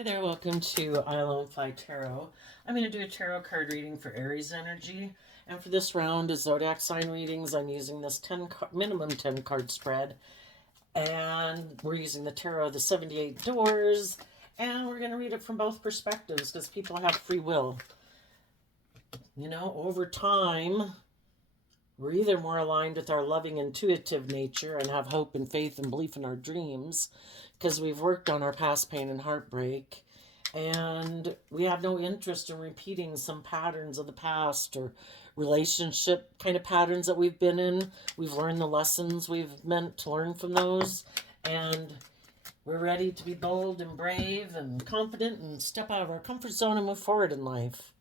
Hi there, welcome to I Alone Fly Tarot. I'm going to do a tarot card reading for Aries energy. And for this round is zodiac sign readings. I'm using this minimum 10 card spread. And we're using the tarot of the 78 doors. And we're going to read it from both perspectives because people have free will. You know, over time, we're either more aligned with our loving, intuitive nature and have hope and faith and belief in our dreams because we've worked on our past pain and heartbreak, and we have no interest in repeating some patterns of the past or relationship kind of patterns that we've been in. We've learned the lessons we've meant to learn from those, and we're ready to be bold and brave and confident and step out of our comfort zone and move forward in life.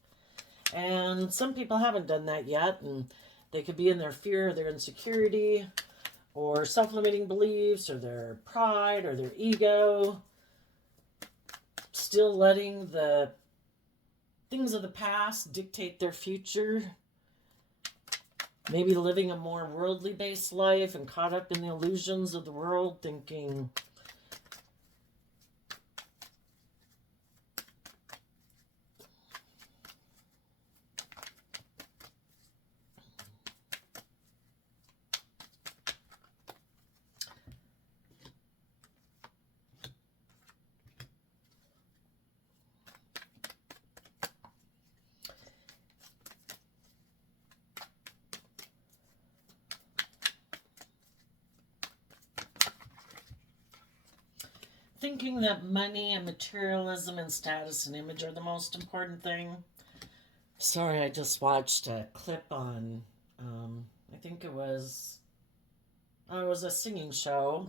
And some people haven't done that yet, and they could be in their fear, their insecurity, or self-limiting beliefs, or their pride, or their ego, still letting the things of the past dictate their future, maybe living a more worldly-based life and caught up in the illusions of the world, thinking, that money and materialism and status and image are the most important thing. Sorry, I just watched a clip on, I think it was a singing show,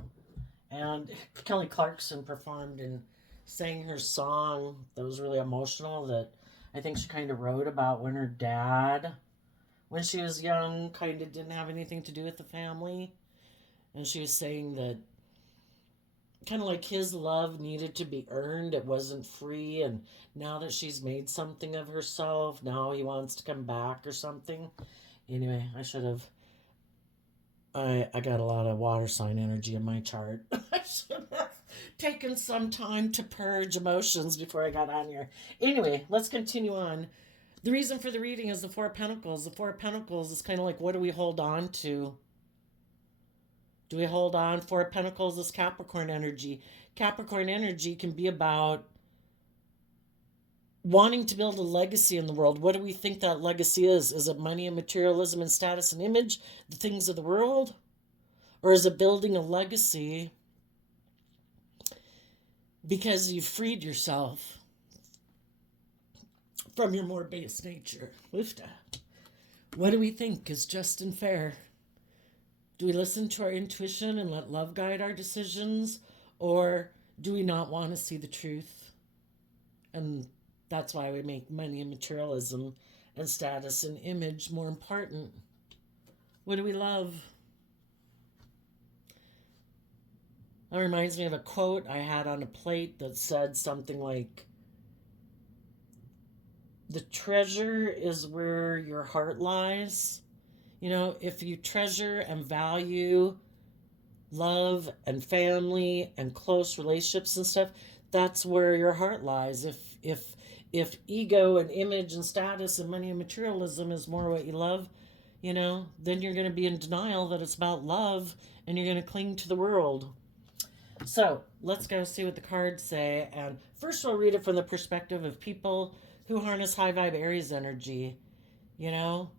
and Kelly Clarkson performed and sang her song that was really emotional, that I think she kind of wrote about when her dad, when she was young, kind of didn't have anything to do with the family. And she was saying that kind of like his love needed to be earned. It wasn't free. And now that she's made something of herself, now he wants to come back or something. Anyway, I got a lot of water sign energy in my chart. I should have taken some time to purge emotions before I got on here. Anyway, let's continue on. The reason for the reading is the Four of Pentacles. The Four of Pentacles is kind of like, what do we hold on to? Do we hold on? Four of Pentacles is Capricorn energy. Capricorn energy can be about wanting to build a legacy in the world. What do we think that legacy is? Is it money and materialism and status and image, the things of the world? Or is it building a legacy because you've freed yourself from your more base nature? What do we think is just and fair? Do we listen to our intuition and let love guide our decisions? Or do we not want to see the truth? And that's why we make money and materialism and status and image more important. What do we love? That reminds me of a quote I had on a plate that said something like, the treasure is where your heart lies. You know, if you treasure and value love and family and close relationships and stuff, that's where your heart lies. If ego and image and status and money and materialism is more what you love, you know, then you're going to be in denial that it's about love, and you're going to cling to the world. So let's go see what the cards say. And first we'll read it from the perspective of people who harness high vibe Aries energy. You know,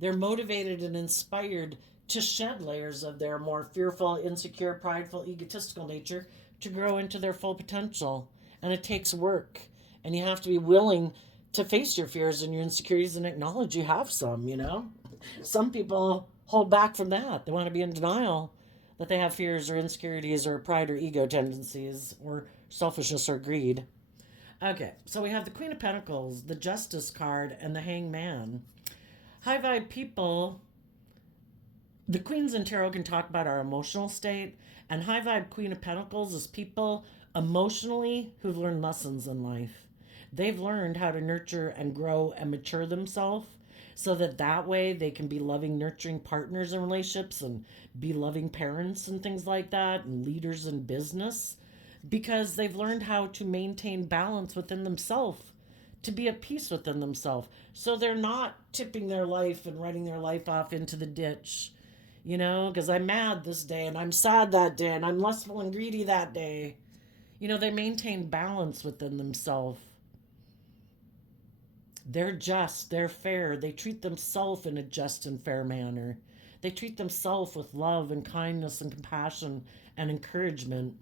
they're motivated and inspired to shed layers of their more fearful, insecure, prideful, egotistical nature to grow into their full potential. And it takes work. And you have to be willing to face your fears and your insecurities and acknowledge you have some, you know. Some people hold back from that. They want to be in denial that they have fears or insecurities or pride or ego tendencies or selfishness or greed. Okay, so we have the Queen of Pentacles, the Justice card, and the Hangman. High vibe people, the Queens in Tarot can talk about our emotional state, and high vibe Queen of Pentacles is people emotionally who've learned lessons in life. They've learned how to nurture and grow and mature themselves so that way they can be loving, nurturing partners in relationships and be loving parents and things like that, and leaders in business. because they've learned how to maintain balance within themselves, to be at peace within themselves. So they're not tipping their life and running their life off into the ditch, because I'm mad this day and I'm sad that day and I'm lustful and greedy that day. They maintain balance within themselves. They're just, they're fair. They treat themselves in a just and fair manner. They treat themselves with love and kindness and compassion and encouragement.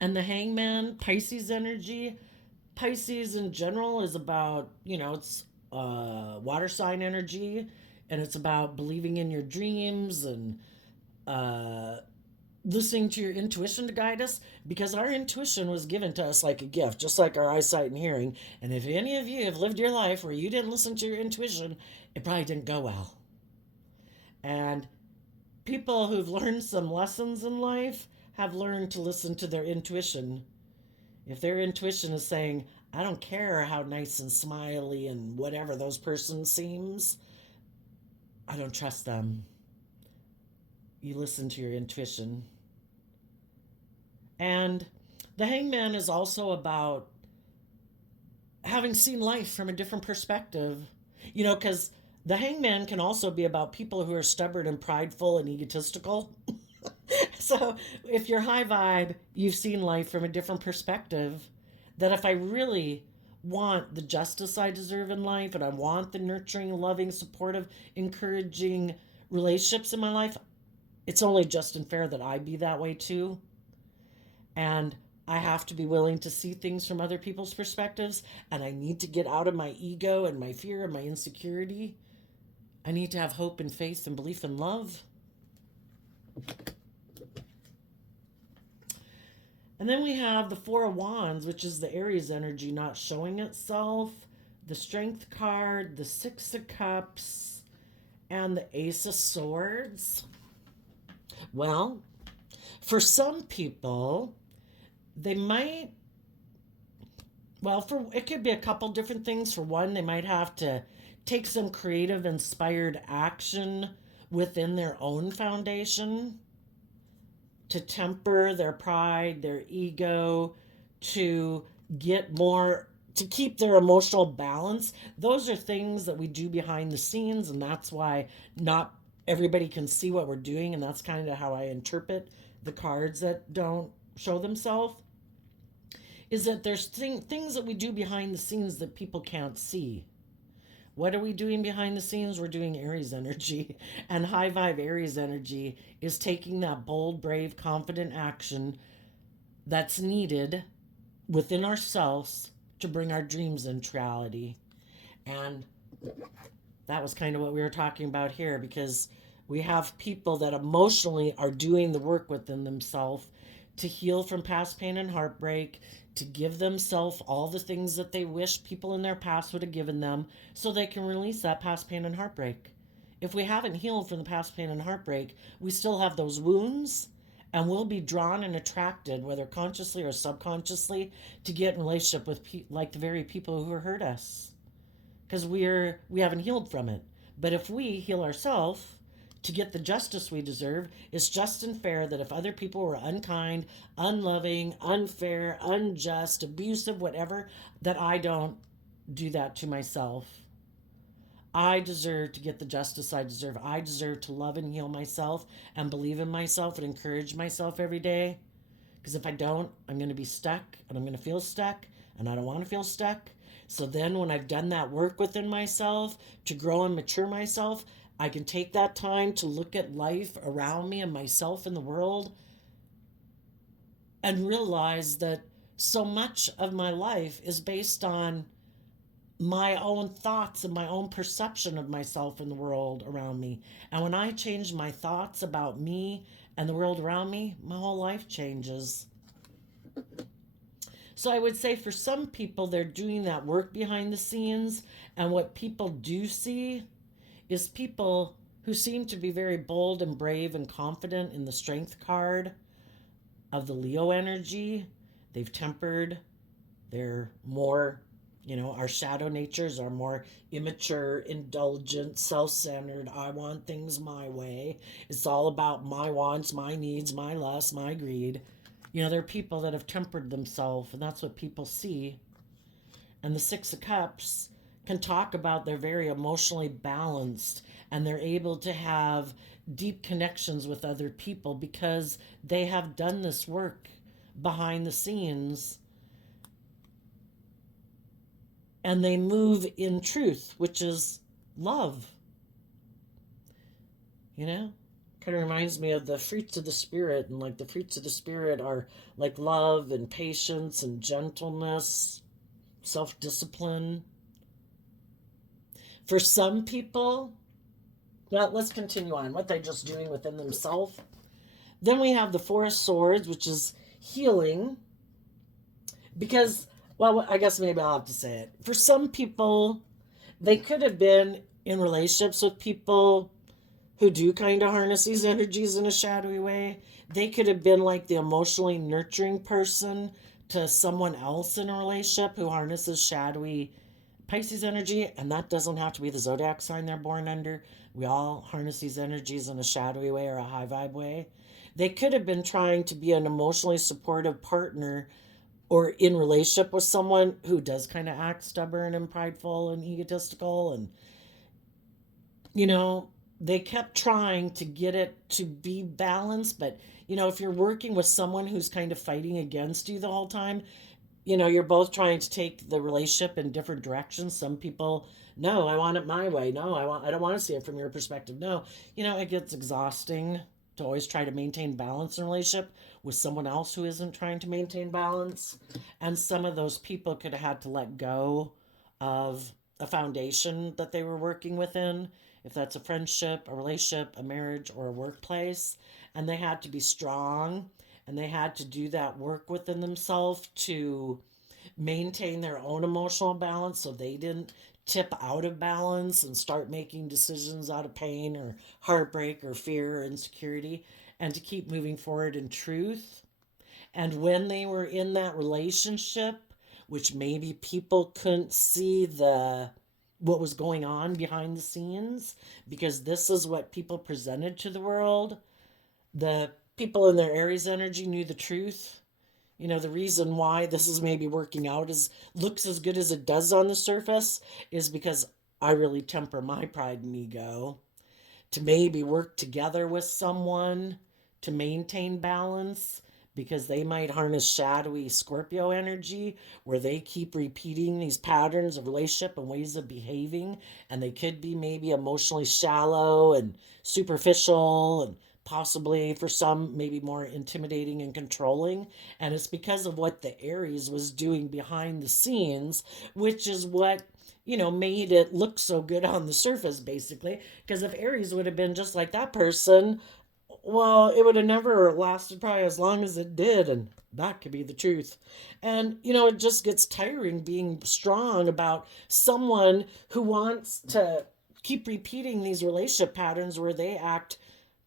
And the Hangman, Pisces energy. Pisces in general is about, it's water sign energy, and it's about believing in your dreams and listening to your intuition to guide us, because our intuition was given to us like a gift, just like our eyesight and hearing. And if any of you have lived your life where you didn't listen to your intuition, it probably didn't go well. And people who've learned some lessons in life have learned to listen to their intuition. If their intuition is saying, I don't care how nice and smiley and whatever those persons seems, I don't trust them. You listen to your intuition. And the Hangman is also about having seen life from a different perspective. Because the Hangman can also be about people who are stubborn and prideful and egotistical. So if you're high vibe, you've seen life from a different perspective. That if I really want the justice I deserve in life, and I want the nurturing, loving, supportive, encouraging relationships in my life, it's only just and fair that I be that way too. And I have to be willing to see things from other people's perspectives. And I need to get out of my ego and my fear and my insecurity. I need to have hope and faith and belief and love. And then we have the Four of Wands, which is the Aries energy not showing itself, the Strength card, the Six of Cups, and the Ace of Swords. Well, for some people, they might, it could be a couple different things. For one, they might have to take some creative, inspired action within their own foundation to temper their pride, their ego, to keep their emotional balance. Those are things that we do behind the scenes, and that's why not everybody can see what we're doing, and that's kind of how I interpret the cards that don't show themselves, is that there's things that we do behind the scenes that people can't see. What are we doing behind the scenes? We're doing Aries energy. And high vibe Aries energy is taking that bold, brave, confident action that's needed within ourselves to bring our dreams into reality. And that was kind of what we were talking about here, because we have people that emotionally are doing the work within themselves to heal from past pain and heartbreak, to give themselves all the things that they wish people in their past would have given them so they can release that past pain and heartbreak. If we haven't healed from the past pain and heartbreak, we still have those wounds, and we'll be drawn and attracted, whether consciously or subconsciously, to get in relationship with the very people who hurt us, because we haven't healed from it. But if we heal ourselves to get the justice we deserve, it's just and fair that if other people were unkind, unloving, unfair, unjust, abusive, whatever, that I don't do that to myself. I deserve to get the justice I deserve. I deserve to love and heal myself and believe in myself and encourage myself every day. Because if I don't, I'm going to be stuck, and I'm going to feel stuck, and I don't want to feel stuck. So then when I've done that work within myself to grow and mature myself, I can take that time to look at life around me and myself in the world and realize that so much of my life is based on my own thoughts and my own perception of myself in the world around me. And when I change my thoughts about me and the world around me, my whole life changes. So I would say for some people, they're doing that work behind the scenes, and what people do see is people who seem to be very bold and brave and confident in the Strength card of the Leo energy. They've tempered. They're more, our shadow natures are more immature, indulgent, self-centered. I want things my way. It's all about my wants, my needs, my lusts, my greed. There are people that have tempered themselves, and that's what people see. And the Six of Cups can talk about they're very emotionally balanced and they're able to have deep connections with other people because they have done this work behind the scenes, and they move in truth, which is love. Kind of reminds me of the fruits of the Spirit, and like the fruits of the Spirit are like love and patience and gentleness, self-discipline. For some people, well, let's continue on what they're just doing within themselves. Then we have the Four of Swords, which is healing. Because, well, I guess maybe I'll have to say it. For some people, they could have been in relationships with people who do kind of harness these energies in a shadowy way. They could have been like the emotionally nurturing person to someone else in a relationship who harnesses shadowy Pisces energy, and that doesn't have to be the zodiac sign they're born under. We all harness these energies in a shadowy way or a high vibe way. They could have been trying to be an emotionally supportive partner or in relationship with someone who does kind of act stubborn and prideful and egotistical, and they kept trying to get it to be balanced. But if you're working with someone who's kind of fighting against you the whole time, you're both trying to take the relationship in different directions. Some people, no, I want it my way. No, I don't want to see it from your perspective. No, it gets exhausting to always try to maintain balance in a relationship with someone else who isn't trying to maintain balance. And some of those people could have had to let go of a foundation that they were working within, if that's a friendship, a relationship, a marriage, or a workplace. And they had to be strong, and they had to do that work within themselves to maintain their own emotional balance so they didn't tip out of balance and start making decisions out of pain or heartbreak or fear or insecurity, and to keep moving forward in truth. And when they were in that relationship, which maybe people couldn't see what was going on behind the scenes, because this is what people presented to the world. The people in their Aries energy knew the truth. The reason why this is maybe working out is looks as good as it does on the surface is because I really temper my pride and ego to maybe work together with someone to maintain balance, because they might harness shadowy Scorpio energy where they keep repeating these patterns of relationship and ways of behaving, and they could be maybe emotionally shallow and superficial, and possibly for some maybe more intimidating and controlling. And it's because of what the Aries was doing behind the scenes, which is what made it look so good on the surface, basically. Because if Aries would have been just like that person, well, it would have never lasted probably as long as it did, and that could be the truth. And it just gets tiring being strong about someone who wants to keep repeating these relationship patterns where they act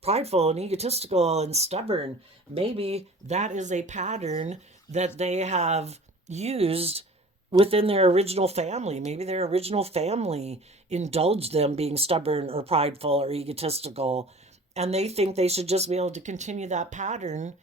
prideful and egotistical and stubborn. Maybe that is a pattern that they have used within their original family. Maybe their original family indulged them being stubborn or prideful or egotistical, and they think they should just be able to continue that pattern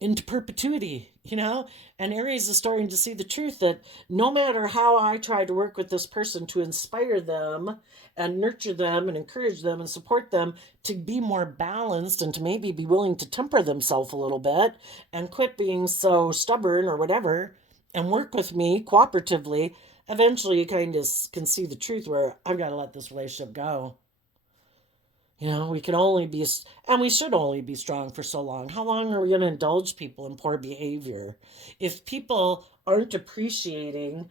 into perpetuity, And Aries is starting to see the truth that no matter how I try to work with this person to inspire them and nurture them and encourage them and support them to be more balanced and to maybe be willing to temper themselves a little bit and quit being so stubborn or whatever and work with me cooperatively, eventually you kind of can see the truth where I've got to let this relationship go. We can only be, and we should only be strong for so long. How long are we going to indulge people in poor behavior? If people aren't appreciating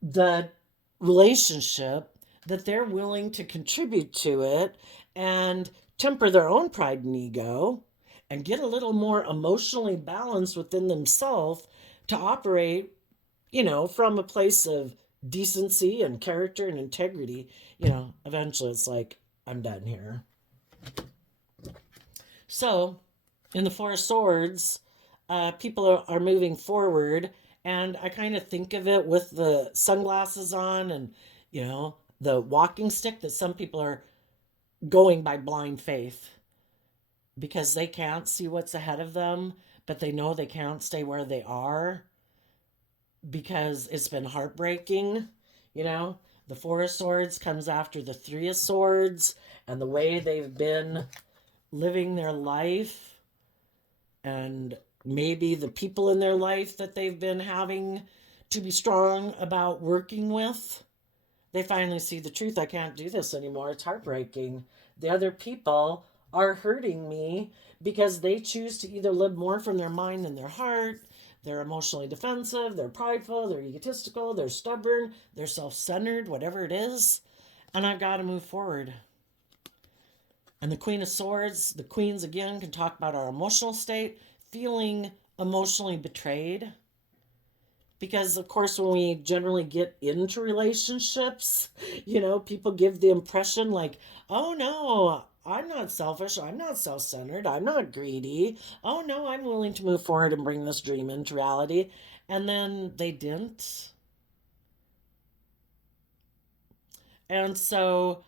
the relationship, that they're willing to contribute to it and temper their own pride and ego and get a little more emotionally balanced within themselves to operate, from a place of decency and character and integrity, eventually it's like, I'm done here. So, in the Four of Swords, people are moving forward, and I kind of think of it with the sunglasses on and, the walking stick, that some people are going by blind faith because they can't see what's ahead of them. but they know they can't stay where they are because it's been heartbreaking. You know, the Four of Swords comes after the Three of Swords, and the way they've been living their life, and maybe the people in their life that they've been having to be strong about working with. They finally see the truth. I can't do this anymore. It's heartbreaking. The other people are hurting me because they choose to either live more from their mind than their heart. They're emotionally defensive, they're prideful, they're egotistical, they're stubborn, they're self centered, whatever it is. And I've got to move forward. And the Queen of Swords, the Queens again, can talk about our emotional state, feeling emotionally betrayed. Because, of course, when we generally get into relationships, people give the impression like, oh no, I'm not selfish, I'm not self centered, I'm not greedy. Oh no, I'm willing to move forward and bring this dream into reality. And then they didn't. And so,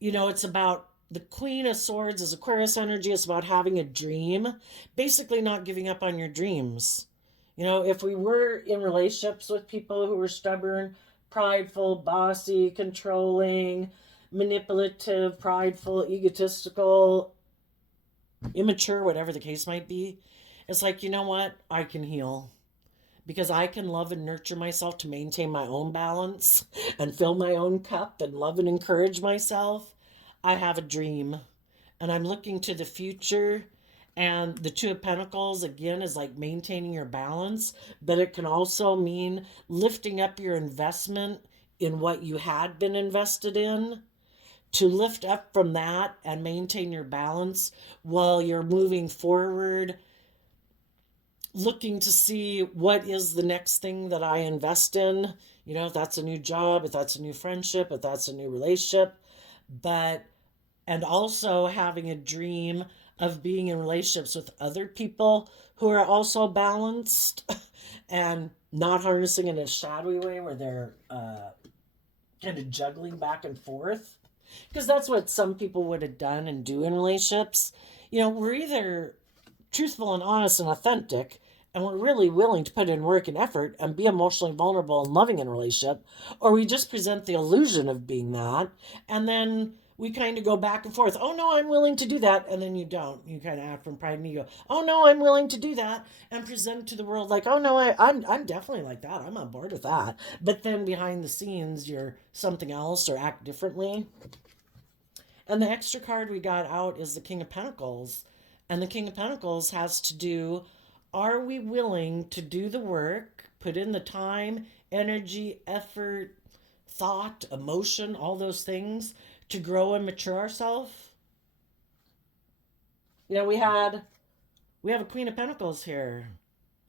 it's about the Queen of Swords is Aquarius energy. It's about having a dream, basically not giving up on your dreams. If we were in relationships with people who were stubborn, prideful, bossy, controlling, manipulative, prideful, egotistical, immature, whatever the case might be, it's like, you know what? I can heal because I can love and nurture myself to maintain my own balance and fill my own cup and love and encourage myself. I have a dream and I'm looking to the future. And the Two of Pentacles, again, is like maintaining your balance, but it can also mean lifting up your investment in what you had been invested in, to lift up from that and maintain your balance while you're moving forward, looking to see what is the next thing that I invest in. If that's a new job, if that's a new friendship, if that's a new relationship, and also having a dream of being in relationships with other people who are also balanced and not harnessing in a shadowy way where they're kind of juggling back and forth. Because that's what some people would have done and do in relationships. We're either truthful and honest and authentic, and we're really willing to put in work and effort and be emotionally vulnerable and loving in a relationship, or we just present the illusion of being that, and then we kind of go back and forth. Oh no, I'm willing to do that, and then you don't. You kind of act from pride and ego. Oh no, I'm willing to do that, and present to the world like, oh no, I'm definitely like that. I'm on board with that. But then behind the scenes, you're something else or act differently. And the extra card we got out is the King of Pentacles, and the King of Pentacles has to do: are we willing to do the work, put in the time, energy, effort, thought, emotion, all those things to grow and mature ourselves? We have a Queen of Pentacles here.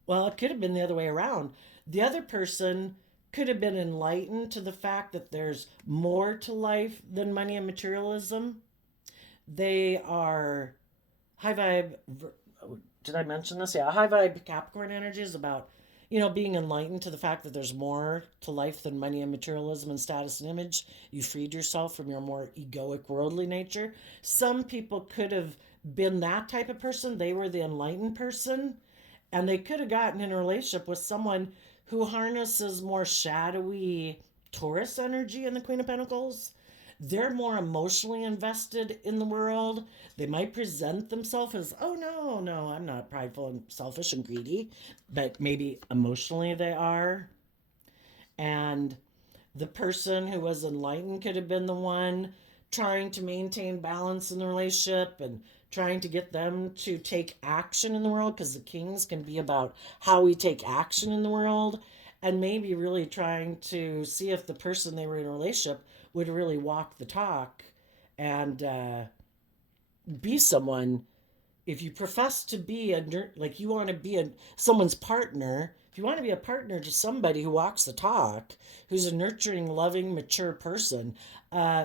Well, it could have been the other way around. The other person could have been enlightened to the fact that there's more to life than money and materialism. They are high vibe. Did I mention this? Yeah, high vibe Capricorn energy is about, being enlightened to the fact that there's more to life than money and materialism and status and image. You freed yourself from your more egoic, worldly nature. Some people could have been that type of person. They were the enlightened person, and they could have gotten in a relationship with someone who harnesses more shadowy Taurus energy in the Queen of Pentacles. They're more emotionally invested in the world. They might present themselves as, oh no, I'm not prideful and selfish and greedy, but maybe emotionally they are. And the person who was enlightened could have been the one trying to maintain balance in the relationship and trying to get them to take action in the world, because the kings can be about how we take action in the world, and maybe really trying to see if the person they were in a relationship would really walk the talk and be someone. If you profess to be like you want to be someone's partner, if you want to be a partner to somebody who walks the talk, who's a nurturing, loving, mature person,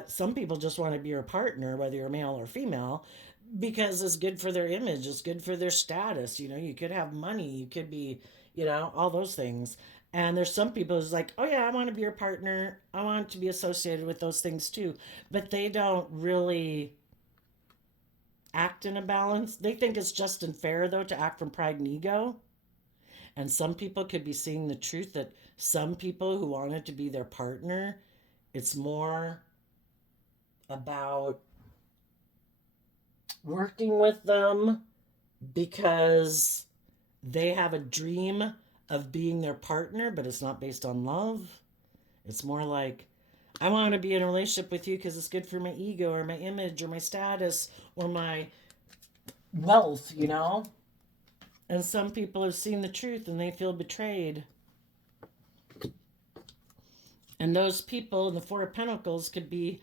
some people just want to be your partner, whether you're male or female, because it's good for their image, it's good for their status. You could have money, you could be, all those things. And there's some people who's like, oh yeah, I want to be your partner, I want to be associated with those things too, but they don't really act in a balance. They think it's just and fair, though, to act from pride and ego. And some people could be seeing the truth that some people who wanted to be their partner, it's more about working with them because they have a dream of being their partner, but it's not based on love. It's more like, I want to be in a relationship with you because it's good for my ego or my image or my status or my wealth, you know? And some people have seen the truth and they feel betrayed. And those people in the Four of Pentacles could be,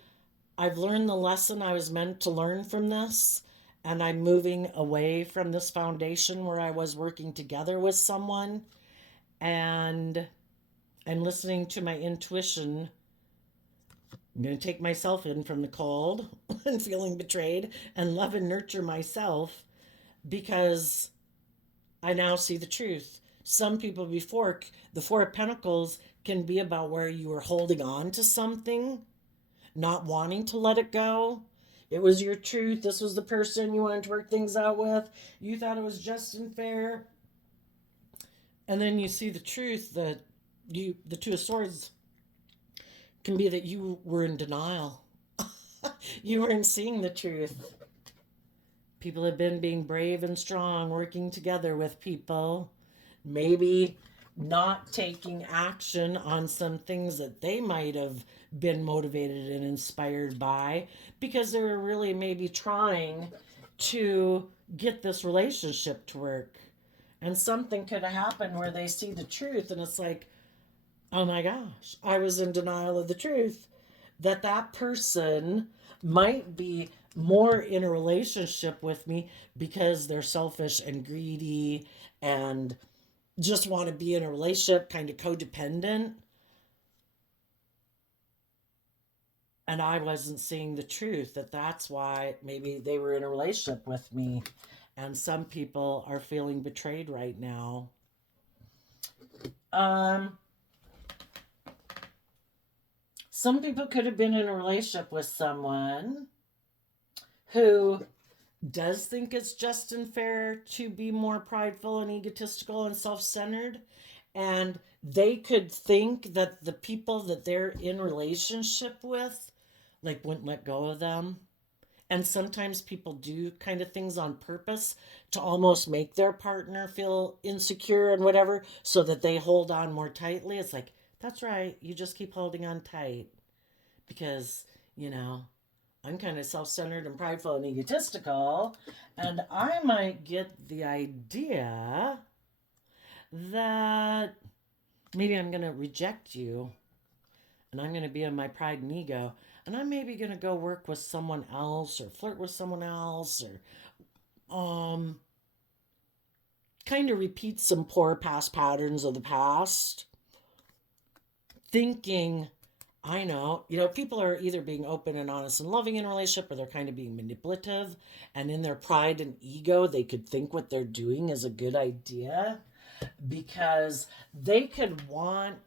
I've learned the lesson I was meant to learn from this, and I'm moving away from this foundation where I was working together with someone, and I'm listening to my intuition. I'm going to take myself in from the cold and feeling betrayed and love and nurture myself because I now see the truth. Some people before, the Four of Pentacles can be about where you were holding on to something, not wanting to let it go. It was your truth. This was the person you wanted to work things out with. You thought it was just and fair. And then you see the truth that the Two of Swords can be that you were in denial. You weren't seeing the truth. People have been being brave and strong, working together with people, maybe not taking action on some things that they might have been motivated and inspired by because they were really maybe trying to get this relationship to work. And something could have happened where they see the truth and it's like, oh my gosh, I was in denial of the truth. That person might be more in a relationship with me because they're selfish and greedy and just want to be in a relationship, kind of codependent. And I wasn't seeing the truth that's why maybe they were in a relationship with me. And some people are feeling betrayed right now. Some people could have been in a relationship with someone who does think it's just and fair to be more prideful and egotistical and self-centered. And they could think that the people that they're in relationship with, like, wouldn't let go of them. And sometimes people do kind of things on purpose to almost make their partner feel insecure and whatever, so that they hold on more tightly. It's like, that's right, you just keep holding on tight because, I'm kind of self-centered and prideful and egotistical, and I might get the idea that maybe I'm going to reject you and I'm going to be in my pride and ego, and I'm maybe going to go work with someone else or flirt with someone else or kind of repeat some poor past patterns of the past, thinking, I know, people are either being open and honest and loving in a relationship, or they're kind of being manipulative. And in their pride and ego, they could think what they're doing is a good idea because they could want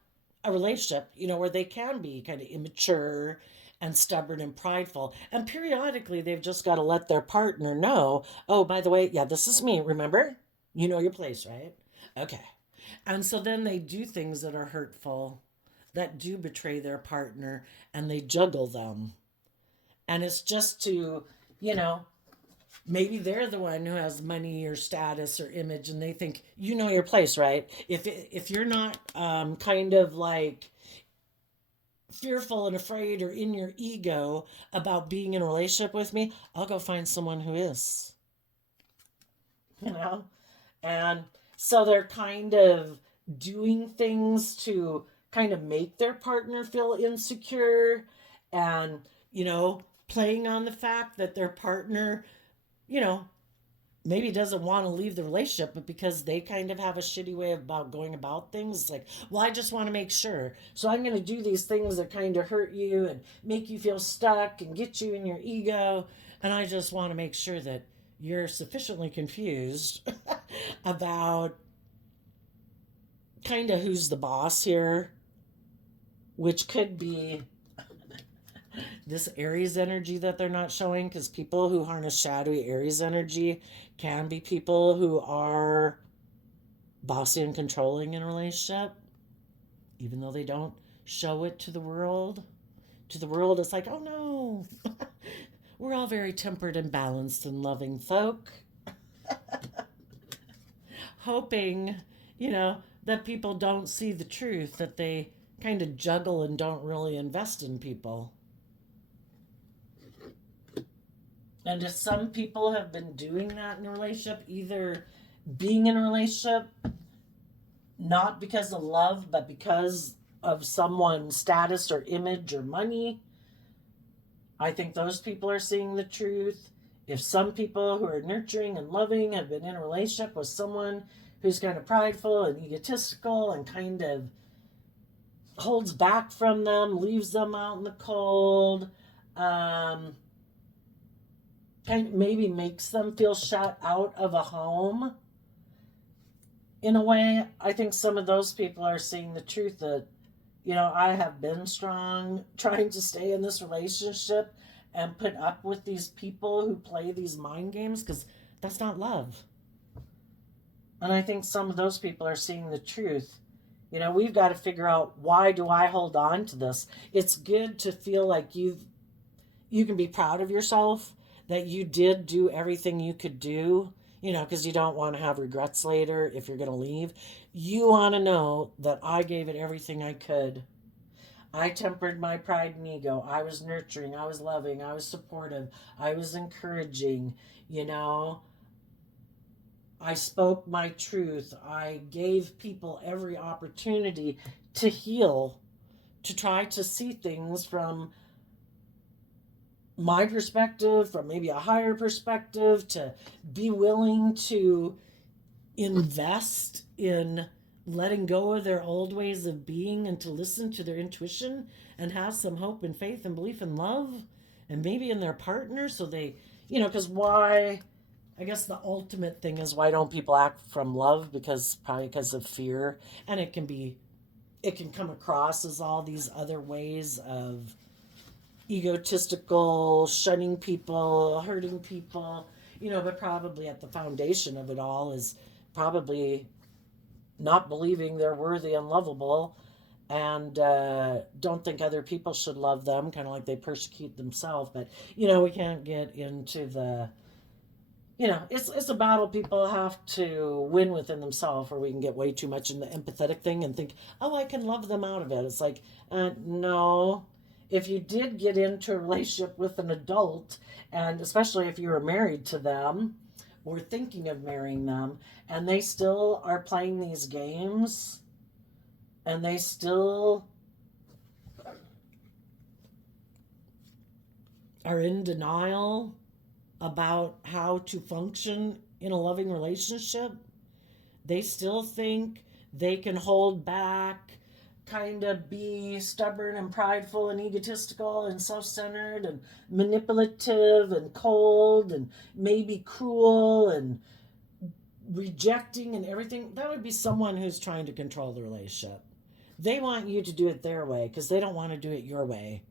a relationship, where they can be kind of immature and stubborn and prideful. And periodically, they've just got to let their partner know, oh, by the way, yeah, this is me, remember? You know your place, right? Okay. And so then they do things that are hurtful, that do betray their partner, and they juggle them. And it's just to, maybe they're the one who has money or status or image, and they think, you know your place, right? If you're not kind of like fearful and afraid or in your ego about being in a relationship with me, I'll go find someone who is. And so they're kind of doing things to kind of make their partner feel insecure and, playing on the fact that their partner, maybe doesn't want to leave the relationship, but because they kind of have a shitty way about going about things, it's like, well, I just want to make sure. So I'm going to do these things that kind of hurt you and make you feel stuck and get you in your ego. And I just want to make sure that you're sufficiently confused about kind of who's the boss here, which could be this Aries energy that they're not showing, because people who harness shadowy Aries energy can be people who are bossy and controlling in a relationship, even though they don't show it to the world. To the world, it's like, oh no, we're all very tempered and balanced and loving folk, hoping, that people don't see the truth, that they kind of juggle and don't really invest in people. And if some people have been doing that in a relationship, either being in a relationship not because of love, but because of someone's status or image or money, I think those people are seeing the truth. If some people who are nurturing and loving have been in a relationship with someone who's kind of prideful and egotistical and kind of holds back from them, leaves them out in the cold, kind of maybe makes them feel shut out of a home, in a way, I think some of those people are seeing the truth that, I have been strong trying to stay in this relationship and put up with these people who play these mind games, because that's not love. And I think some of those people are seeing the truth. We've got to figure out, why do I hold on to this? It's good to feel like you can be proud of yourself, that you did do everything you could do, because you don't want to have regrets later if you're going to leave. You want to know that I gave it everything I could. I tempered my pride and ego. I was nurturing. I was loving. I was supportive. I was encouraging. I spoke my truth. I gave people every opportunity to heal, to try to see things from my perspective, from maybe a higher perspective, to be willing to invest in letting go of their old ways of being and to listen to their intuition and have some hope and faith and belief and love and maybe in their partner. So they, because why, I guess the ultimate thing is, why don't people act from love? Probably because of fear. And it can come across as all these other ways of egotistical, shunning people, hurting people, but probably at the foundation of it all is probably not believing they're worthy and lovable, and don't think other people should love them, kind of like they persecute themselves. But, we can't get into the, it's a battle people have to win within themselves, or we can get way too much in the empathetic thing and think, oh, I can love them out of it. It's like, no. If you did get into a relationship with an adult, and especially if you were married to them or thinking of marrying them, and they still are playing these games, and they still are in denial about how to function in a loving relationship, they still think they can hold back, kind of be stubborn and prideful and egotistical and self-centered and manipulative and cold and maybe cruel and rejecting and everything, that would be someone who's trying to control the relationship. They want you to do it their way because they don't want to do it your way.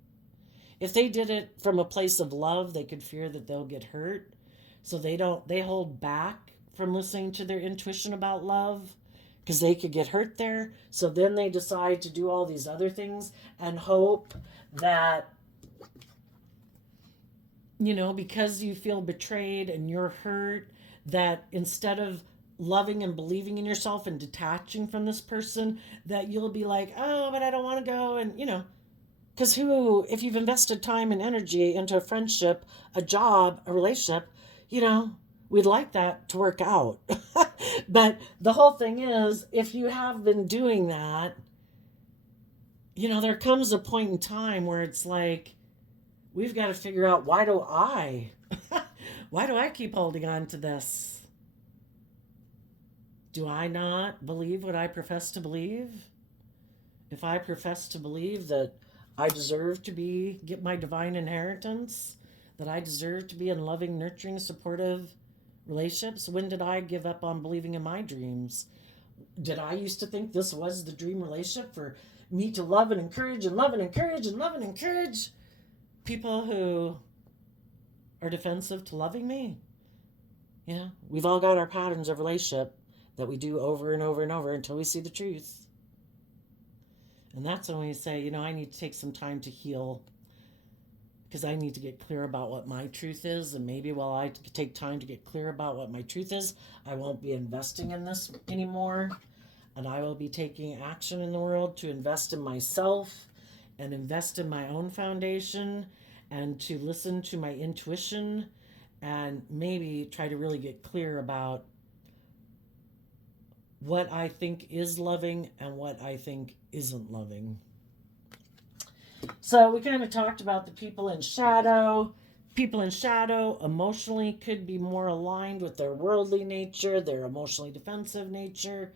If they did it from a place of love, they could fear that they'll get hurt. So they hold back from listening to their intuition about love because they could get hurt there. So then they decide to do all these other things and hope that, because you feel betrayed and you're hurt, that instead of loving and believing in yourself and detaching from this person, that you'll be like, oh, but I don't want to go. And, because if you've invested time and energy into a friendship, a job, a relationship, we'd like that to work out. But the whole thing is, if you have been doing that, there comes a point in time where it's like, we've got to figure out, why do I keep holding on to this? Do I not believe what I profess to believe? If I profess to believe that I deserve to get my divine inheritance, that I deserve to be in loving, nurturing, supportive relationships, when did I give up on believing in my dreams? Did I used to think this was the dream relationship for me to love and encourage and love and encourage and love and encourage? people who are defensive to loving me. We've all got our patterns of relationship that we do over and over and over until we see the truth. And that's when we say, I need to take some time to heal because I need to get clear about what my truth is. And maybe while I take time to get clear about what my truth is, I won't be investing in this anymore. And I will be taking action in the world to invest in myself and invest in my own foundation and to listen to my intuition and maybe try to really get clear about what I think is loving and what I think isn't loving. So we kind of talked about the people in shadow. People in shadow emotionally could be more aligned with their worldly nature, their emotionally defensive nature,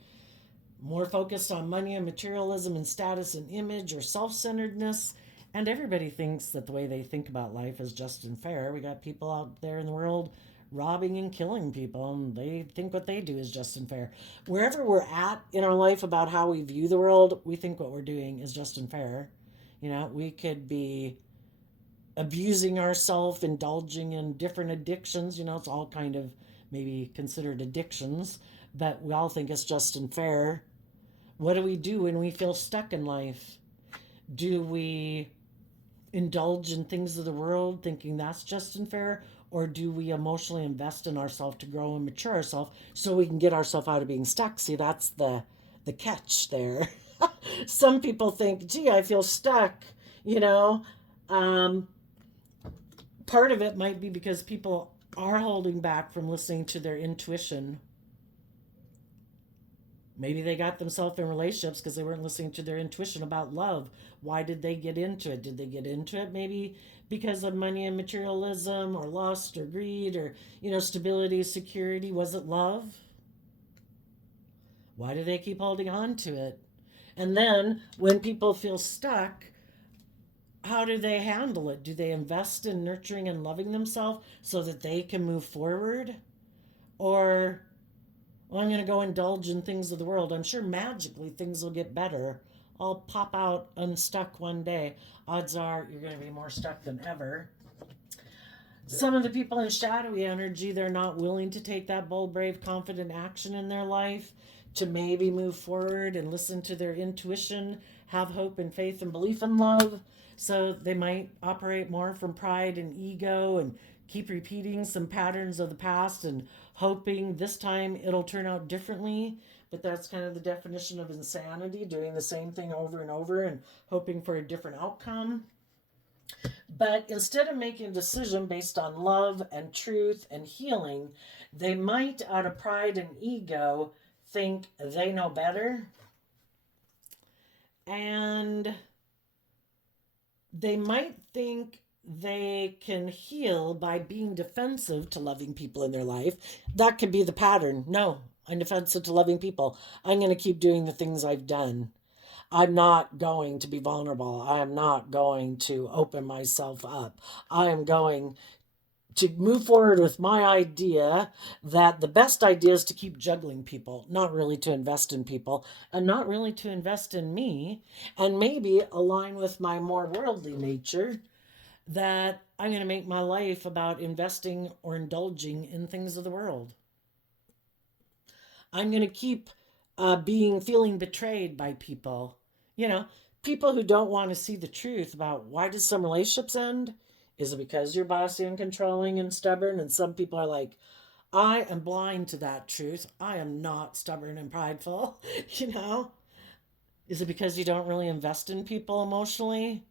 more focused on money and materialism and status and image or self-centeredness. And everybody thinks that the way they think about life is just and fair. We got people out there in the world robbing and killing people, and they think what they do is just and fair. Wherever we're at in our life about how we view the world, we think what we're doing is just and fair. We could be abusing ourselves, indulging in different addictions. It's all kind of maybe considered addictions, but we all think it's just and fair. What do we do when we feel stuck in life? Do we indulge in things of the world thinking that's just and fair? Or do we emotionally invest in ourselves to grow and mature ourselves so we can get ourselves out of being stuck? See, that's the catch there. Some people think, gee, I feel stuck, Part of it might be because people are holding back from listening to their intuition. Maybe they got themselves in relationships because they weren't listening to their intuition about love. Why did they get into it? Did they get into it maybe because of money and materialism or lust or greed or, stability, security? Was it love? Why do they keep holding on to it? And then when people feel stuck, how do they handle it? Do they invest in nurturing and loving themselves so that they can move forward? Or, well, I'm going to go indulge in things of the world. I'm sure magically things will get better. I'll pop out unstuck one day. Odds are you're going to be more stuck than ever. Some of the people in shadowy energy, they're not willing to take that bold, brave, confident action in their life to maybe move forward and listen to their intuition, have hope and faith and belief in love. So they might operate more from pride and ego and keep repeating some patterns of the past and hoping this time it'll turn out differently. But that's kind of the definition of insanity, doing the same thing over and over and hoping for a different outcome. But instead of making a decision based on love and truth and healing, they might, out of pride and ego, think they know better. And they might think they can heal by being defensive to loving people in their life. That could be the pattern. No, I'm defensive to loving people. I'm going to keep doing the things I've done. I'm not going to be vulnerable. I am not going to open myself up. I am going to move forward with my idea that the best idea is to keep juggling people, not really to invest in people, and not really to invest in me, and maybe align with my more worldly nature, that I'm going to make my life about investing or indulging in things of the world. I'm going to keep feeling betrayed by people. People who don't want to see the truth about why did some relationships end? Is it because you're bossy and controlling and stubborn? And some people are like, I am blind to that truth. I am not stubborn and prideful. Is it because you don't really invest in people emotionally?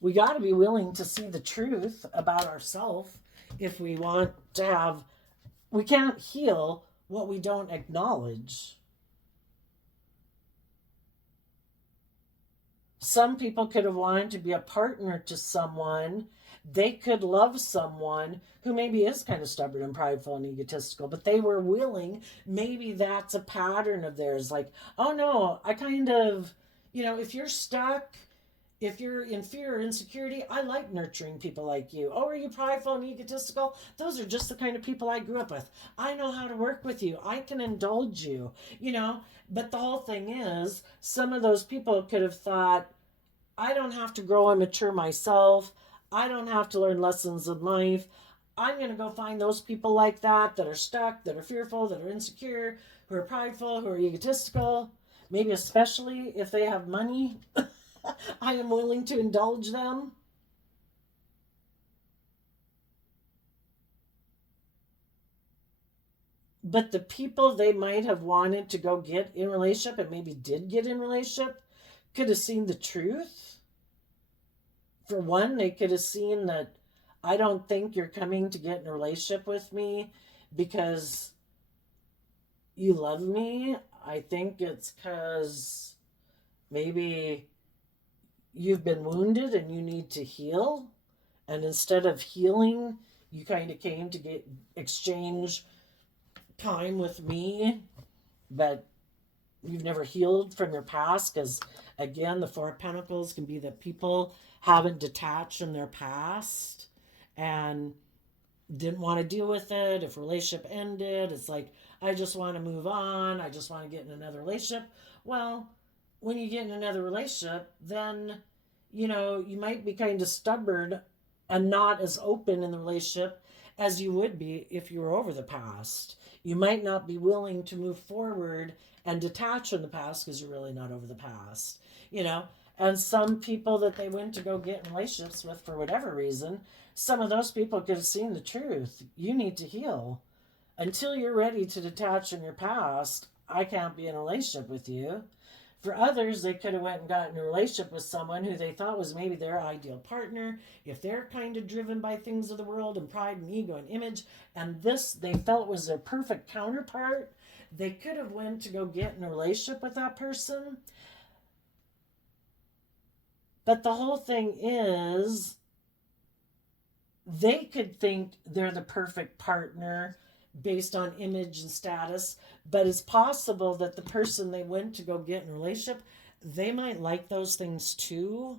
We got to be willing to see the truth about ourselves if we want to have. We can't heal what we don't acknowledge. Some people could have wanted to be a partner to someone. They could love someone who maybe is kind of stubborn and prideful and egotistical, but they were willing. Maybe that's a pattern of theirs. Like, oh no, I kind of, if you're stuck, if you're in fear or insecurity, I like nurturing people like you. Oh, are you prideful and egotistical? Those are just the kind of people I grew up with. I know how to work with you. I can indulge you, But the whole thing is, some of those people could have thought, I don't have to grow and mature myself. I don't have to learn lessons in life. I'm going to go find those people like that are stuck, that are fearful, that are insecure, who are prideful, who are egotistical, maybe especially if they have money. I am willing to indulge them. But the people they might have wanted to go get in relationship and maybe did get in relationship could have seen the truth. For one, they could have seen that I don't think you're coming to get in a relationship with me because you love me. I think it's because maybe you've been wounded and you need to heal. And instead of healing, you kind of came to get exchange time with me, but you've never healed from your past because, again, the Four of Pentacles can be that people haven't detached from their past and didn't want to deal with it. If relationship ended, it's like, I just want to move on. I just want to get in another relationship. Well, when you get in another relationship, then, you might be kind of stubborn and not as open in the relationship as you would be if you were over the past. You might not be willing to move forward and detach from the past because you're really not over the past, And some people that they went to go get in relationships with for whatever reason, some of those people could have seen the truth. You need to heal. Until you're ready to detach from your past, I can't be in a relationship with you. For others, they could have went and gotten a relationship with someone who they thought was maybe their ideal partner. If they're kind of driven by things of the world and pride and ego and image, and this they felt was their perfect counterpart, they could have went to go get in a relationship with that person. But the whole thing is, they could think they're the perfect partner based on image and status, but it's possible that the person they went to go get in a relationship, they might like those things too,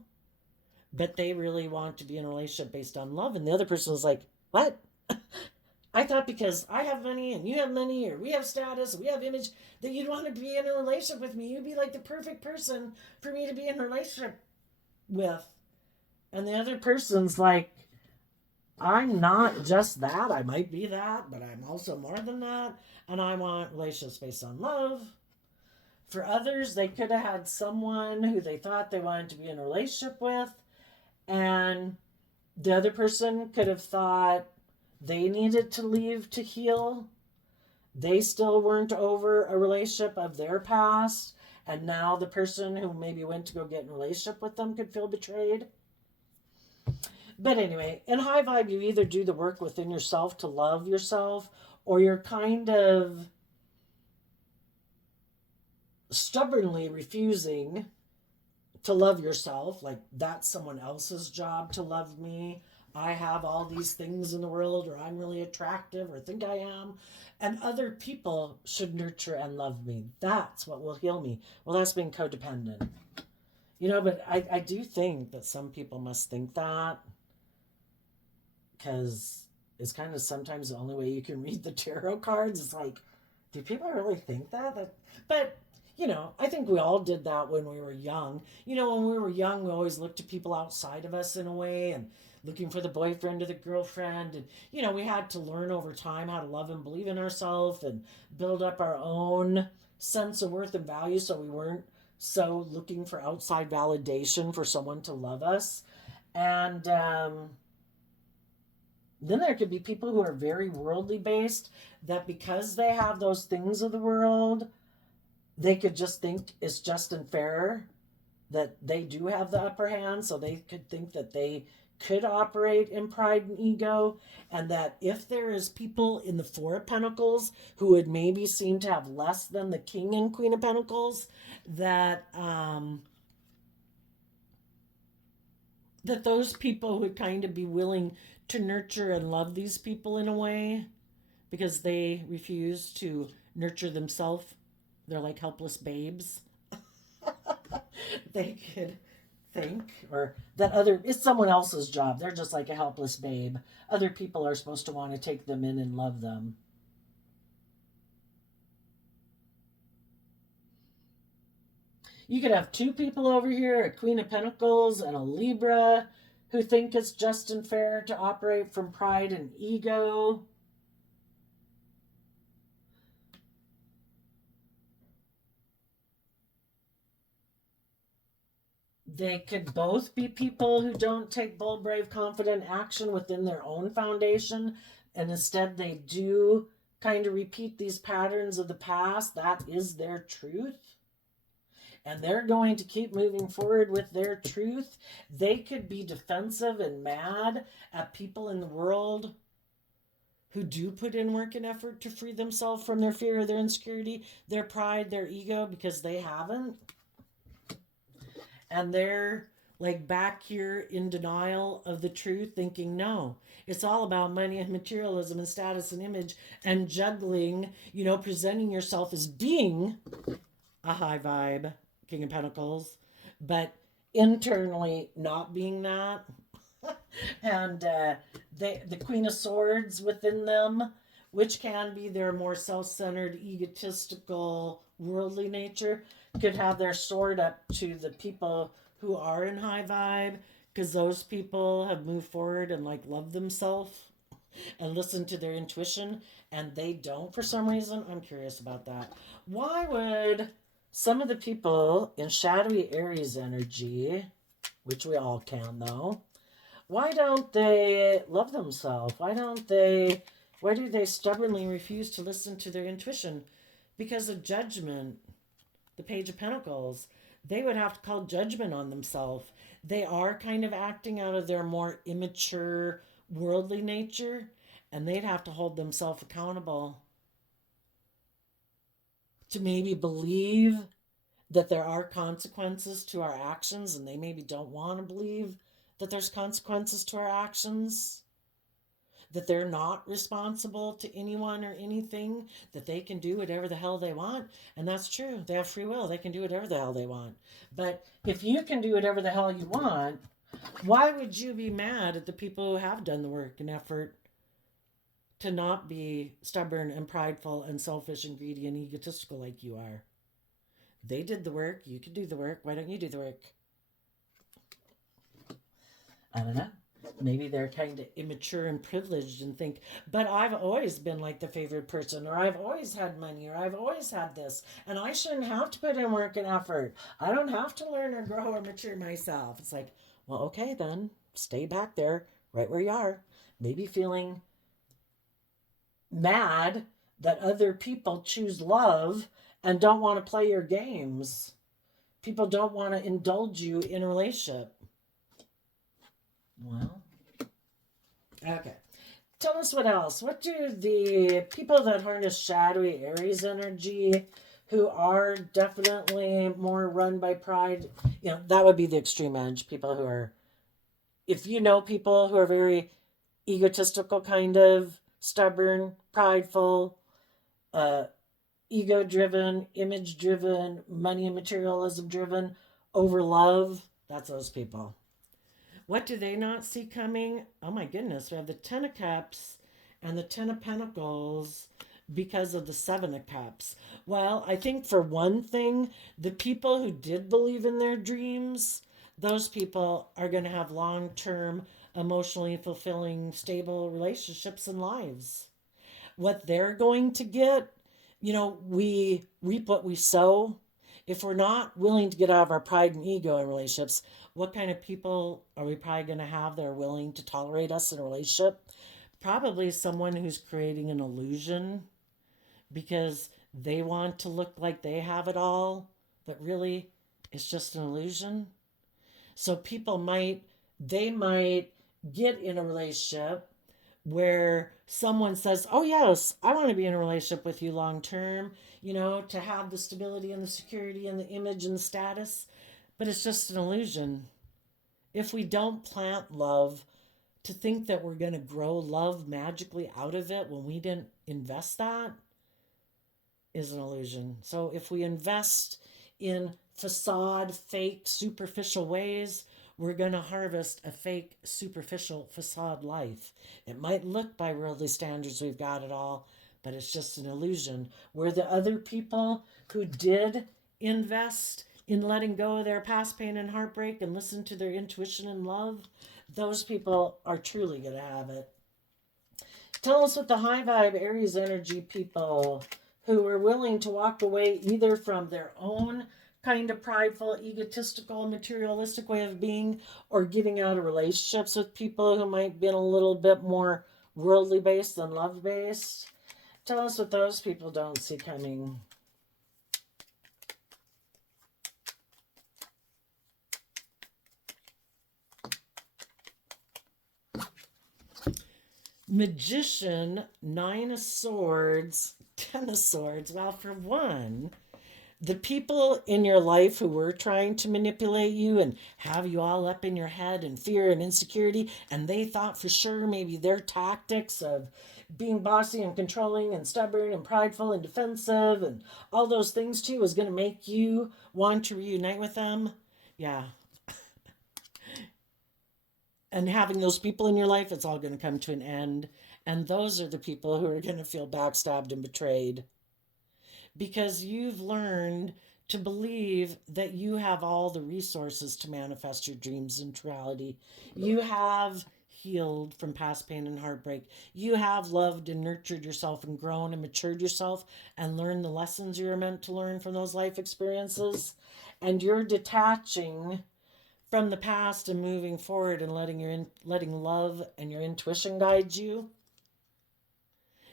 but they really want to be in a relationship based on love. And the other person was like, what? I thought because I have money and you have money, or we have status, we have image, that you'd want to be in a relationship with me. You'd be like the perfect person for me to be in a relationship with. And the other person's like, I'm not just that. I might be that, but I'm also more than that. And I want relationships based on love. For others, they could have had someone who they thought they wanted to be in a relationship with, and the other person could have thought they needed to leave to heal. They still weren't over a relationship of their past, and now the person who maybe went to go get in a relationship with them could feel betrayed. But anyway, in high vibe, you either do the work within yourself to love yourself, or you're kind of stubbornly refusing to love yourself. Like, that's someone else's job to love me. I have all these things in the world, or I'm really attractive, or think I am. And other people should nurture and love me. That's what will heal me. Well, that's being codependent. But I do think that some people must think that, because it's kind of sometimes the only way you can read the tarot cards. It's like, do people really think that? But, I think we all did that when we were young. When we were young, we always looked to people outside of us in a way, and looking for the boyfriend or the girlfriend. And, we had to learn over time how to love and believe in ourselves and build up our own sense of worth and value, so we weren't so looking for outside validation for someone to love us. And then there could be people who are very worldly based, that because they have those things of the world, they could just think it's just and fair that they do have the upper hand. So they could think that they could operate in pride and ego, and that if there is people in the Four of Pentacles who would maybe seem to have less than the King and Queen of Pentacles, that that those people would kind of be willing to nurture and love these people in a way, because they refuse to nurture themselves. They're like helpless babes. They could think, or that it's someone else's job. They're just like a helpless babe. Other people are supposed to want to take them in and love them. You could have two people over here, a Queen of Pentacles and a Libra, who think it's just and fair to operate from pride and ego. They could both be people who don't take bold, brave, confident action within their own foundation, and instead they do kind of repeat these patterns of the past. That is their truth. And they're going to keep moving forward with their truth. They could be defensive and mad at people in the world who do put in work and effort to free themselves from their fear, their insecurity, their pride, their ego, because they haven't. And they're like back here in denial of the truth, thinking, no, it's all about money and materialism and status and image and juggling, presenting yourself as being a high vibe King of Pentacles, but internally not being that. And the Queen of Swords within them, which can be their more self-centered, egotistical, worldly nature, could have their sword up to the people who are in high vibe, because those people have moved forward and like love themselves and listen to their intuition, and they don't for some reason. I'm curious about that. Why would some of the people in shadowy Aries energy, which we all can though, why don't they love themselves? Why do they stubbornly refuse to listen to their intuition? Because of judgment. The Page of Pentacles, they would have to call judgment on themselves. They are kind of acting out of their more immature, worldly nature, and they'd have to hold themselves accountable to maybe believe that there are consequences to our actions, and they maybe don't want to believe that there's consequences to our actions, that they're not responsible to anyone or anything, that they can do whatever the hell they want. And that's true. They have free will. They can do whatever the hell they want. But if you can do whatever the hell you want, why would you be mad at the people who have done the work and effort to not be stubborn and prideful and selfish and greedy and egotistical like you are? They did the work. You could do the work. Why don't you do the work? I don't know. Maybe they're kind of immature and privileged and think, but I've always been like the favored person, or I've always had money, or I've always had this, and I shouldn't have to put in work and effort. I don't have to learn or grow or mature myself. It's like, well, okay, then stay back there, right where you are. Maybe feeling mad that other people choose love and don't want to play your games. People don't want to indulge you in a relationship. Well, okay. Tell us what else. What do the people that harness shadowy Aries energy, who are definitely more run by pride, that would be the extreme edge. People who are, if you know people who are very egotistical, kind of stubborn, prideful, ego-driven, image-driven, money and materialism driven, over love, that's those people. What do they not see coming? Oh my goodness, we have the Ten of Cups and the Ten of Pentacles because of the Seven of Cups. Well, I think for one thing, the people who did believe in their dreams, those people are going to have long-term, emotionally fulfilling, stable relationships and lives. What they're going to get, we reap what we sow. If we're not willing to get out of our pride and ego in relationships, what kind of people are we probably going to have that are willing to tolerate us in a relationship? Probably someone who's creating an illusion because they want to look like they have it all, but really it's just an illusion. So people might get in a relationship where someone says, oh yes, I want to be in a relationship with you long term, to have the stability and the security and the image and the status, but it's just an illusion. If we don't plant love, to think that we're going to grow love magically out of it when we didn't invest that is an illusion. So if we invest in facade, fake, superficial ways, we're going to harvest a fake, superficial facade life. It might look by worldly standards we've got it all, but it's just an illusion. Where the other people who did invest in letting go of their past pain and heartbreak and listen to their intuition and love, those people are truly going to have it. Tell us what the high vibe Aries energy people who are willing to walk away either from their own kind of prideful, egotistical, materialistic way of being, or getting out of relationships with people who might be a little bit more worldly based than love based. Tell us what those people don't see coming. Magician, 9 of Swords, 10 of Swords. Well, for one, the people in your life who were trying to manipulate you and have you all up in your head and fear and insecurity, and they thought for sure maybe their tactics of being bossy and controlling and stubborn and prideful and defensive and all those things too was going to make you want to reunite with them. Yeah. And having those people in your life, it's all going to come to an end. And those are the people who are going to feel backstabbed and betrayed. Because you've learned to believe that you have all the resources to manifest your dreams into reality. You have healed from past pain and heartbreak. You have loved and nurtured yourself and grown and matured yourself and learned the lessons you were meant to learn from those life experiences. And you're detaching from the past and moving forward and letting love and your intuition guide you.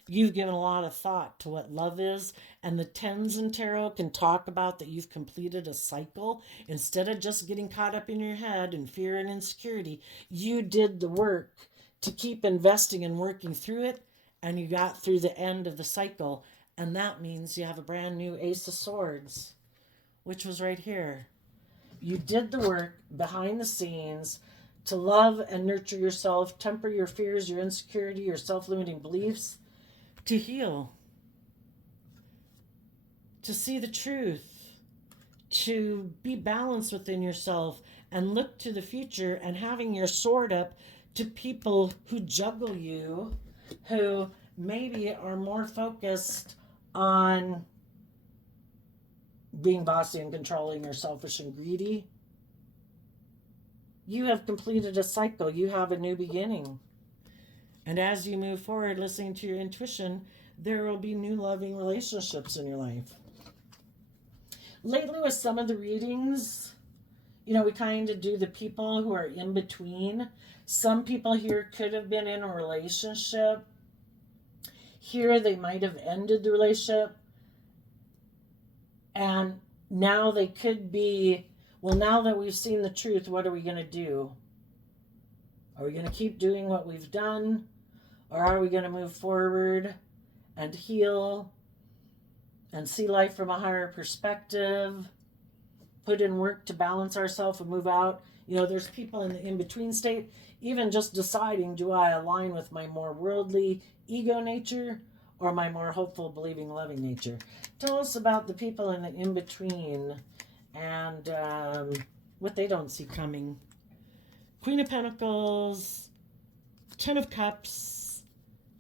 You've given a lot of thought to what love is, and the tens in tarot can talk about that you've completed a cycle. Instead of just getting caught up in your head in fear and insecurity, you did the work to keep investing and working through it, and you got through the end of the cycle, and that means you have a brand new Ace of Swords, which was right here. You did the work behind the scenes to love and nurture yourself, temper your fears, your insecurity, your self-limiting beliefs, to heal, to see the truth, to be balanced within yourself and look to the future, and having your sword up to people who juggle you, who maybe are more focused on being bossy and controlling or selfish and greedy. You have completed a cycle. You have a new beginning. And as you move forward, listening to your intuition, there will be new loving relationships in your life. Lately with some of the readings, we kind of do the people who are in between. Some people here could have been in a relationship. Here they might have ended the relationship. And now they could be, well, now that we've seen the truth, what are we going to do? Are we going to keep doing what we've done? Or are we going to move forward and heal and see life from a higher perspective? Put in work to balance ourselves and move out. There's people in the in-between state, even just deciding, do I align with my more worldly ego nature or my more hopeful, believing, loving nature? Tell us about the people in the in-between and what they don't see coming. Queen of Pentacles, 10 of Cups,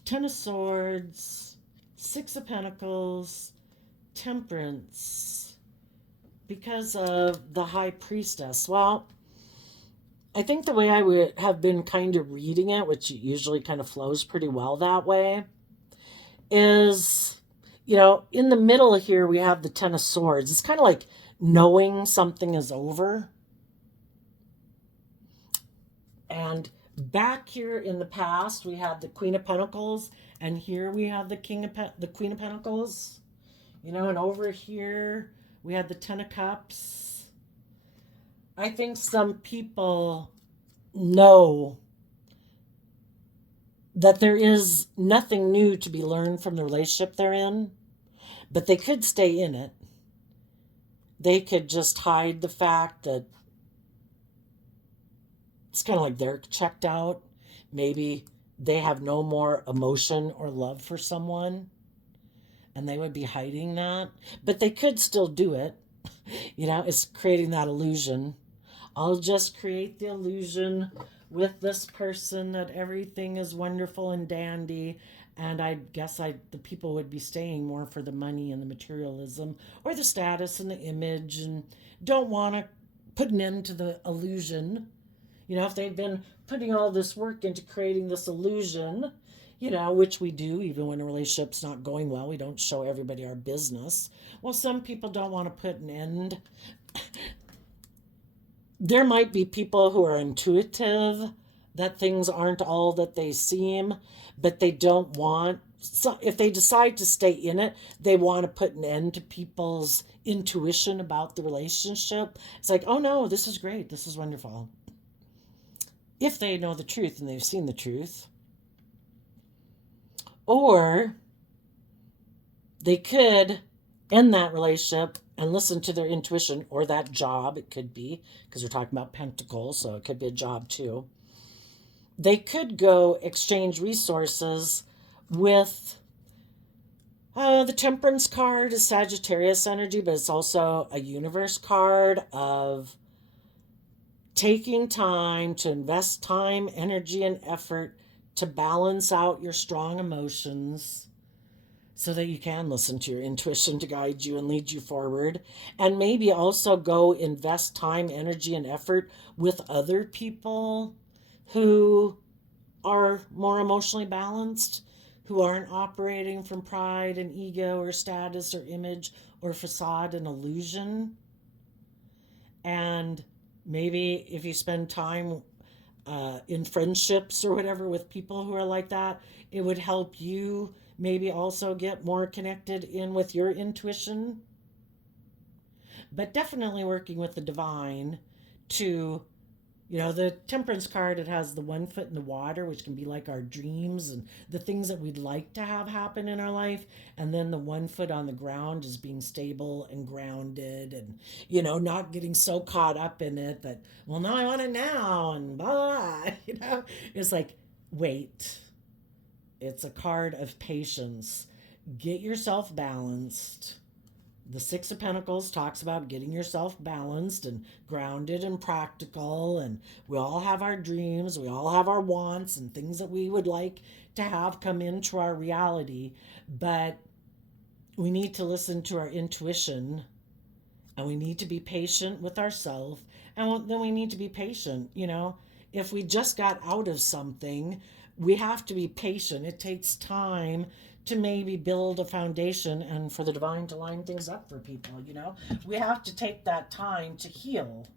10 of Swords, 6 of Pentacles, Temperance. Because of the High Priestess. Well, I think the way I would have been kind of reading it, which usually kind of flows pretty well that way, is, in the middle here we have the 10 of Swords. It's kind of like knowing something is over. And back here in the past, we have the Queen of Pentacles, and here we have the Queen of Pentacles. And over here we have the 10 of Cups. I think some people know that there is nothing new to be learned from the relationship they're in, but they could stay in it. They could just hide the fact that it's kind of like they're checked out. Maybe they have no more emotion or love for someone, and they would be hiding that. But they could still do it. It's creating that illusion. I'll just create the illusion with this person, that everything is wonderful and dandy. And I guess the people would be staying more for the money and the materialism or the status and the image, and don't want to put an end to the illusion. If they've been putting all this work into creating this illusion, which we do even when a relationship's not going well, we don't show everybody our business. Well, some people don't want to put an end. There might be people who are intuitive that things aren't all that they seem, but they don't want, so if they decide to stay in it, they want to put an end to people's intuition about the relationship. It's like, oh no, this is great, this is wonderful. If they know the truth and they've seen the truth. Or they could end that relationship and listen to their intuition, or that job, it could be, because we're talking about pentacles, so it could be a job too. They could go exchange resources with the Temperance card is Sagittarius energy, but it's also a universe card of taking time to invest time, energy, and effort to balance out your strong emotions so that you can listen to your intuition to guide you and lead you forward. And maybe also go invest time, energy, and effort with other people who are more emotionally balanced, who aren't operating from pride and ego or status or image or facade and illusion. And maybe if you spend time in friendships or whatever with people who are like that, it would help you maybe also get more connected in with your intuition. But definitely working with the divine to, the Temperance card, it has the 1 foot in the water, which can be like our dreams and the things that we'd like to have happen in our life. And then the 1 foot on the ground is being stable and grounded and, not getting so caught up in it that, well, no, I want it now and blah, It's like, wait. It's a card of patience. Get yourself balanced. The Six of Pentacles talks about getting yourself balanced and grounded and practical. And we all have our dreams. We all have our wants and things that we would like to have come into our reality. But we need to listen to our intuition. And we need to be patient with ourselves. And then we need to be patient. If we just got out of something, we have to be patient. It takes time to maybe build a foundation and for the divine to line things up for people, We have to take that time to heal.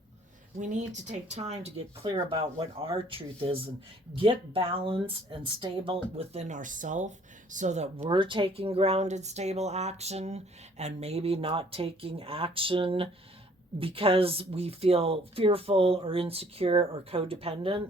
We need to take time to get clear about what our truth is and get balanced and stable within ourselves so that we're taking grounded, stable action and maybe not taking action because we feel fearful or insecure or codependent,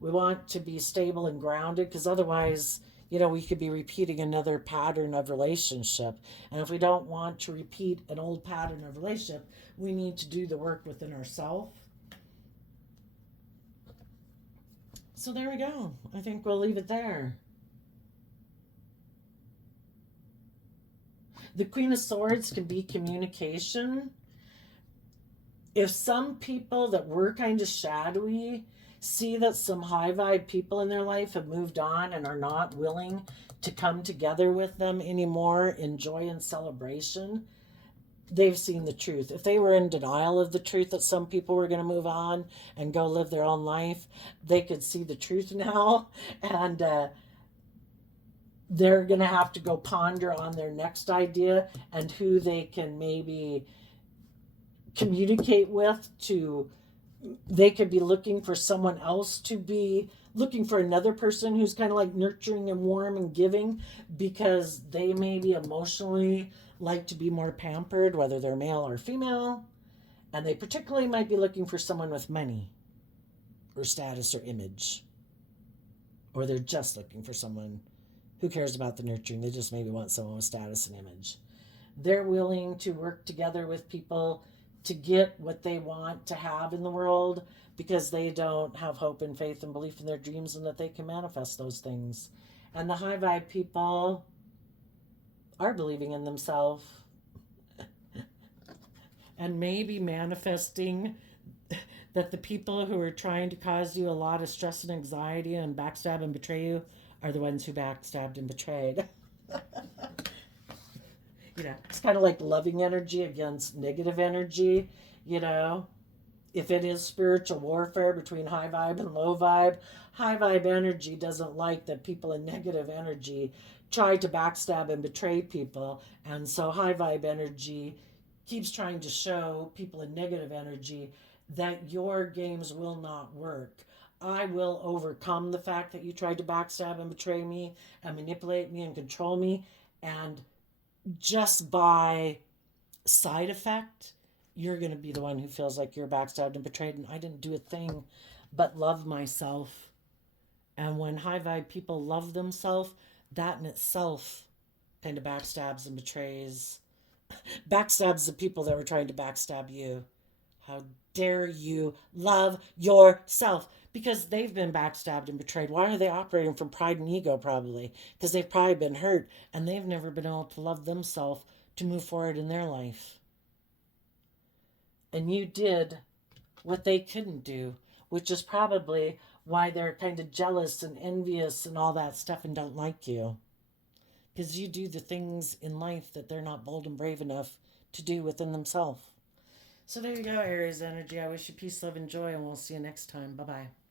We want to be stable and grounded because otherwise, we could be repeating another pattern of relationship. And if we don't want to repeat an old pattern of relationship, we need to do the work within ourselves. So there we go. I think we'll leave it there. The Queen of Swords can be communication. If some people that were kind of shadowy see that some high vibe people in their life have moved on and are not willing to come together with them anymore in joy and celebration, they've seen the truth. If they were in denial of the truth that some people were going to move on and go live their own life, they could see the truth now. And they're going to have to go ponder on their next idea and who they can maybe communicate with. They could be looking for someone else to be looking for another person who's kind of like nurturing and warm and giving, because they maybe emotionally like to be more pampered, whether they're male or female. And they particularly might be looking for someone with money or status or image. Or they're just looking for someone who cares about the nurturing. They just maybe want someone with status and image. They're willing to work together with people to get what they want to have in the world because they don't have hope and faith and belief in their dreams and that they can manifest those things. And the high vibe people are believing in themselves and maybe manifesting that the people who are trying to cause you a lot of stress and anxiety and backstab and betray you are the ones who backstabbed and betrayed. You know, it's kind of like loving energy against negative energy, you know. If it is spiritual warfare between high vibe and low vibe, high vibe energy doesn't like that people in negative energy try to backstab and betray people. And so high vibe energy keeps trying to show people in negative energy that your games will not work. I will overcome the fact that you tried to backstab and betray me and manipulate me and control me. And just by side effect, you're going to be the one who feels like you're backstabbed and betrayed, and I didn't do a thing but love myself. And when high vibe people love themselves, that in itself kind of backstabs and backstabs the people that were trying to backstab you. How dare you love yourself? Because they've been backstabbed and betrayed. Why are they operating from pride and ego? Probably because they've probably been hurt and they've never been able to love themselves to move forward in their life. And you did what they couldn't do, which is probably why they're kind of jealous and envious and all that stuff and don't like you. Because you do the things in life that they're not bold and brave enough to do within themselves. So there you go, Aries energy. I wish you peace, love, and joy, and we'll see you next time. Bye bye.